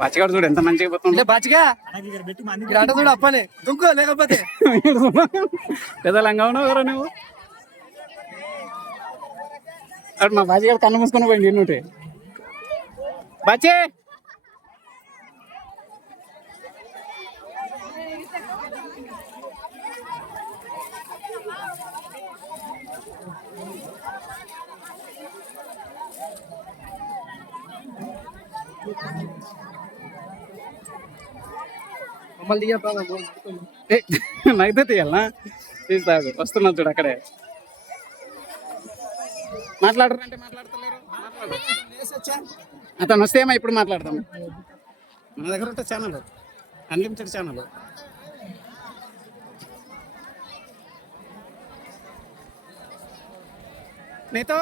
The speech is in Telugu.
బచ్చగాడు చూడు ఎంత మంచిగా పోతుంది. బచ్చగా ఆట చూడు అప్పనే దుంకో లేకపోతే పెద్ద లంగా ఉన్నావు ఎవరో నువ్వు. అటు మా బాజీగారు కన్ను మూసుకొని పోయింది ఎన్నుంటే. బాచే మమ్మల్ని నైతే తీయాలనా? తీస్తాడు వస్తున్నా చూడు అక్కడే. మాట్లాడరంటే మాట్లాడతలేరు. అతను వస్తే ఏమో ఇప్పుడు మాట్లాడతాం. మన దగ్గర ఉంటే ఛానల్ అన్లిమిటెడ్ ఛానల్. నీతో